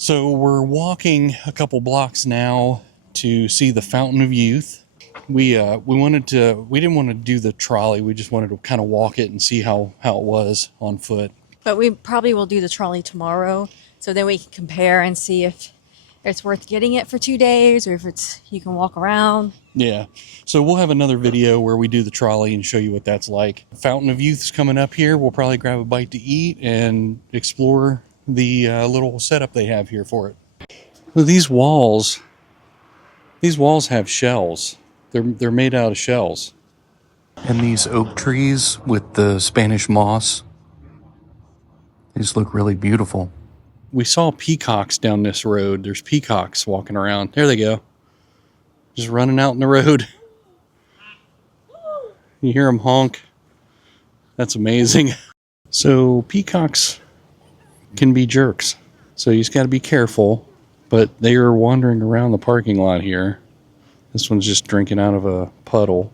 So we're walking a couple blocks now to see the Fountain of Youth. We didn't want to do the trolley. We just wanted to kind of walk it and see how it was on foot. But we probably will do the trolley tomorrow, so then we can compare and see if it's worth getting it for 2 days or if it's you can walk around. Yeah. So we'll have another video where we do the trolley and show you what that's like. Fountain of Youth is coming up here. We'll probably grab a bite to eat and explore the little setup they have here for it. Well, these walls have shells. They're made out of shells. And these oak trees with the Spanish moss, these look really beautiful. We saw peacocks down this road. There's peacocks walking around. There they go. Just running out in the road. You hear them honk. That's amazing. So peacocks can be jerks. So you just got to be careful. But they are wandering around the parking lot here. This one's just drinking out of a puddle.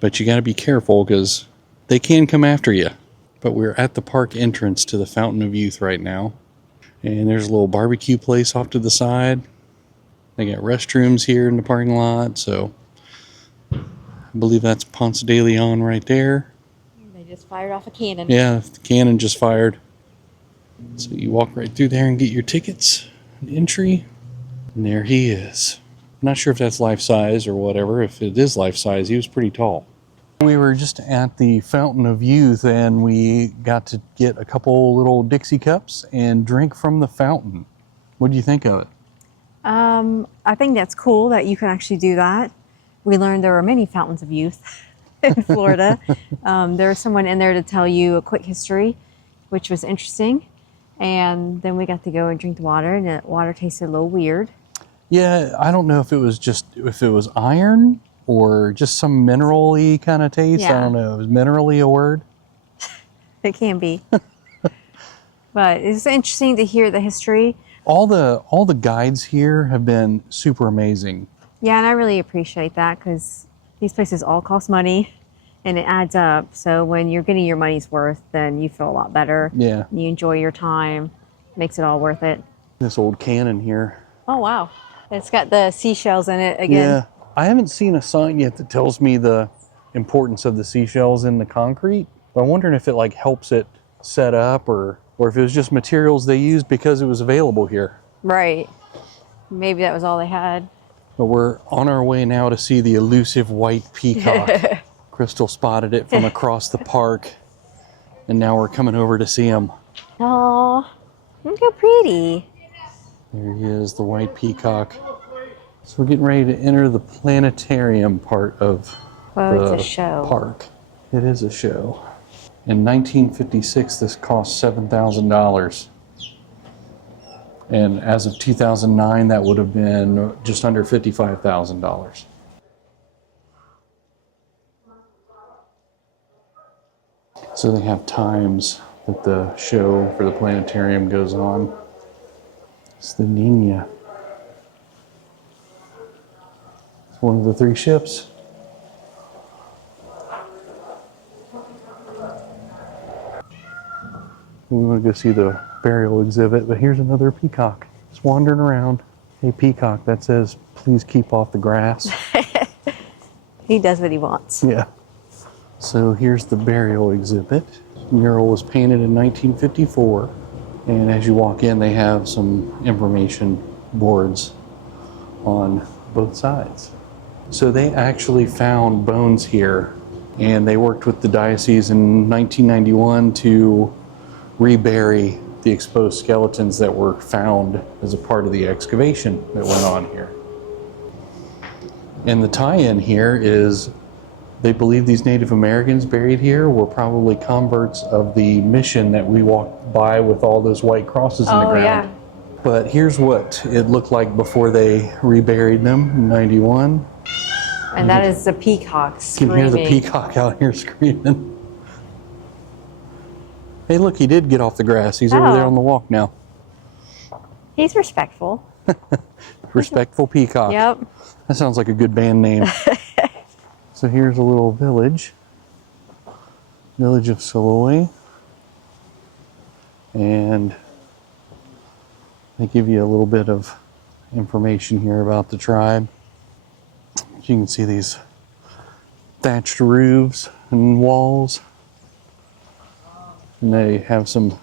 But you got to be careful because they can come after you. But we're at the park entrance to the Fountain of Youth right now. And there's a little barbecue place off to the side. They got restrooms here in the parking lot. So I believe that's Ponce de Leon right there. They just fired off a cannon. Yeah, the cannon just fired. So you walk right through there and get your tickets, entry. And there he is. I'm not sure if that's life size or whatever. If it is life size, he was pretty tall. We were just at the Fountain of Youth and we got to get a couple little Dixie cups and drink from the fountain. What do you think of it? I think that's cool that you can actually do that. We learned there are many fountains of youth in Florida. There was someone in there to tell you a quick history, which was interesting. And then we got to go and drink the water, and the water tasted a little weird. Yeah, I don't know if it was iron or just some mineral-y kind of taste. Yeah. I don't know. Is mineral-y a word? It can be. But it's interesting to hear the history. All the guides here have been super amazing. Yeah, and I really appreciate that because these places all cost money and it adds up. So when you're getting your money's worth, then you feel a lot better. Yeah. You enjoy your time. Makes it all worth it. This old cannon here. Oh, wow. It's got the seashells in it again. Yeah. I haven't seen a sign yet that tells me the importance of the seashells in the concrete. But I'm wondering if it like helps it set up or if it was just materials they used because it was available here. Right. Maybe that was all they had. But we're on our way now to see the elusive white peacock. Crystal spotted it from across the park, and now we're coming over to see him. Oh, look how pretty. There he is, the white peacock. So we're getting ready to enter the planetarium part of Well, it's a show. Park. It is a show. In 1956, this cost $7,000. And as of 2009, that would have been just under $55,000. So they have times that the show for the planetarium goes on. It's the Nina. It's one of the 3 ships. We want to go see the burial exhibit, but here's another peacock. Just wandering around. Hey, peacock, that says, please keep off the grass. He does what he wants. Yeah. So here's the burial exhibit. The mural was painted in 1954. And as you walk in, they have some information boards on both sides. So they actually found bones here, and they worked with the diocese in 1991 to rebury the exposed skeletons that were found as a part of the excavation that went on here. And the tie-in here is they believe these Native Americans buried here were probably converts of the mission that we walked by with all those white crosses in the ground. Yeah. But here's what it looked like before they reburied them in 91. And that is the peacock screaming. You can hear the peacock out here screaming. Hey, look, he did get off the grass. He's over there on the walk now. He's respectful. Respectful Peacock. Yep. That sounds like a good band name. So here's a little village. Village of Saloy. And They give you a little bit of information here about the tribe. You can see these thatched roofs and walls. And they have some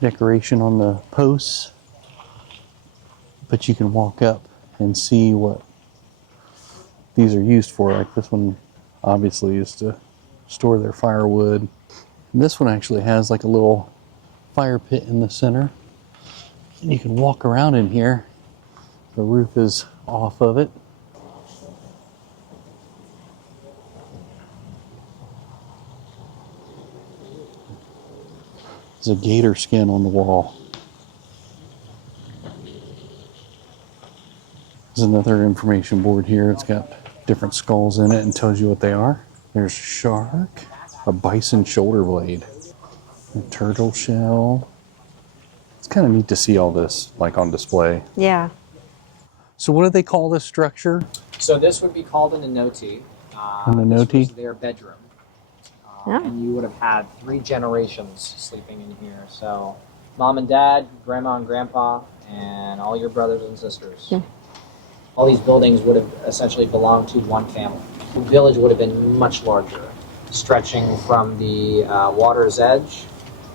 decoration on the posts. But you can walk up and see what these are used for. Like this one obviously is to store their firewood. And this one actually has like a little fire pit in the center. And you can walk around in here. The roof is off of it. There's a gator skin on the wall. There's another information board here. It's got different skulls in it and tells you what they are. There's a shark, a bison shoulder blade, a turtle shell. It's kind of neat to see all this like on display. Yeah. So what do they call this structure? So this would be called an anoti. An anoti? This was their bedroom. Yeah. And you would have had 3 generations sleeping in here. So mom and dad, grandma and grandpa, and all your brothers and sisters. Yeah. All these buildings would have essentially belonged to one family. The village would have been much larger, stretching from the water's edge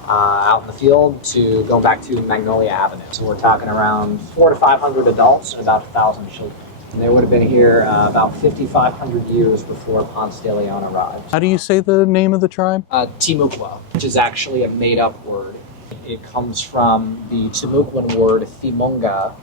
out in the field to go back to Magnolia Avenue. So we're talking around 400 to 500 adults and about 1,000 children. And they would have been here about 5,500 years before Ponce de Leon arrived. How do you say the name of the tribe? Timucua, which is actually a made-up word. It comes from the Timucuan word Thimonga,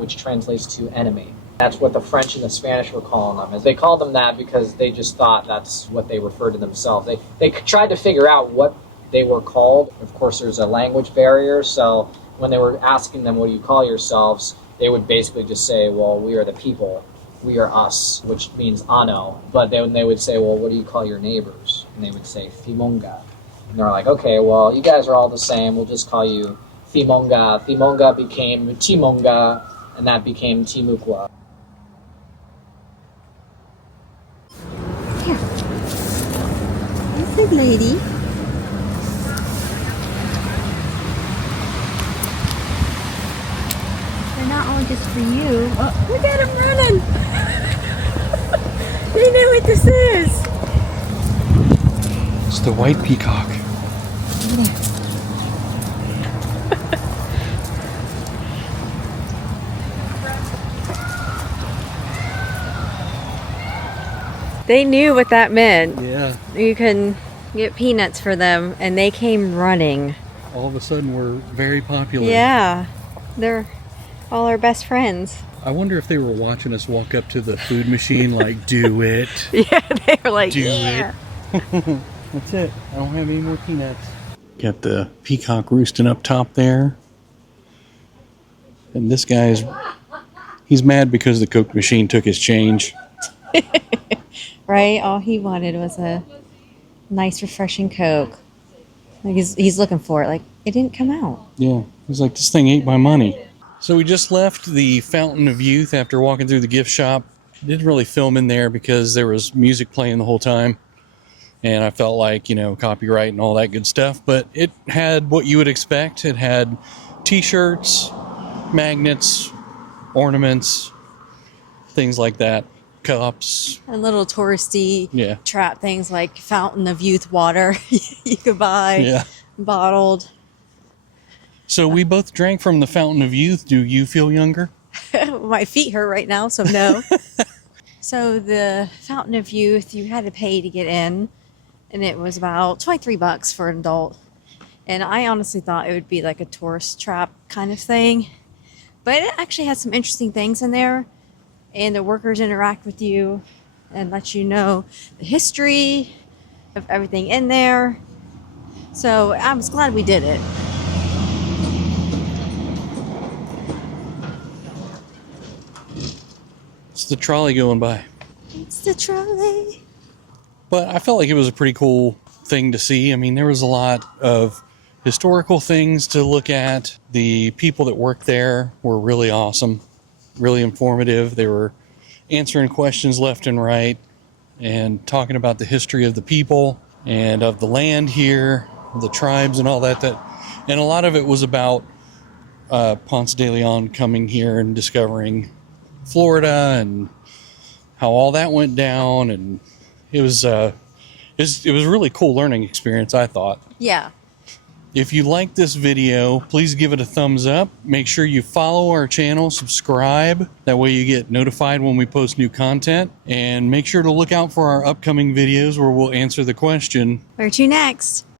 which translates to enemy. That's what the French and the Spanish were calling them. As they called them that because they just thought that's what they referred to themselves. They tried to figure out what they were called. Of course, there's a language barrier, so when they were asking them, what do you call yourselves, they would basically just say, well, we are the people, we are us, which means ano. But then they would say, well, what do you call your neighbors? And they would say Thimonga. And they're like, okay, well, you guys are all the same, we'll just call you Thimonga. Thimonga became Timonga, and that became Timucua. Here. Good lady. They're not all just for you. Oh, look at them running. They know what this is. It's the white peacock. They knew what that meant. Yeah. You can get peanuts for them, and they came running. All of a sudden we're very popular. Yeah, they're all our best friends. I wonder if they were watching us walk up to the food machine like, do it. Yeah, they were like, Do yeah. it. That's it. I don't have any more peanuts. Got the peacock roosting up top there. And this guy's, he's mad because the Coke machine took his change. Right? All he wanted was a nice, refreshing Coke. Like he's looking for it. Like, it didn't come out. Yeah, he's like, this thing ate my money. So we just left the Fountain of Youth after walking through the gift shop. Didn't really film in there because there was music playing the whole time. And I felt like, you know, copyright and all that good stuff. But it had what you would expect. It had t-shirts, magnets, ornaments, things like that. Cups. And little touristy Yeah. trap things like Fountain of Youth water you could buy. Yeah. Bottled. So we both drank from the Fountain of Youth. Do you feel younger? My feet hurt right now, so no. So the Fountain of Youth, you had to pay to get in, and it was about $23 for an adult. And I honestly thought it would be like a tourist trap kind of thing. But it actually has some interesting things in there, and the workers interact with you and let you know the history of everything in there. So I was glad we did it. It's the trolley going by. It's the trolley. But I felt like it was a pretty cool thing to see. I mean, there was a lot of historical things to look at. The people that worked there were really awesome, really informative. They were answering questions left and right and talking about the history of the people and of the land here, the tribes and all that. And a lot of it was about Ponce de Leon coming here and discovering Florida and how all that went down, and it was a really cool learning experience, I thought. Yeah. If you like this video, please give it a thumbs up. Make sure you follow our channel, subscribe. That way you get notified when we post new content. And make sure to look out for our upcoming videos where we'll answer the question, Where to next?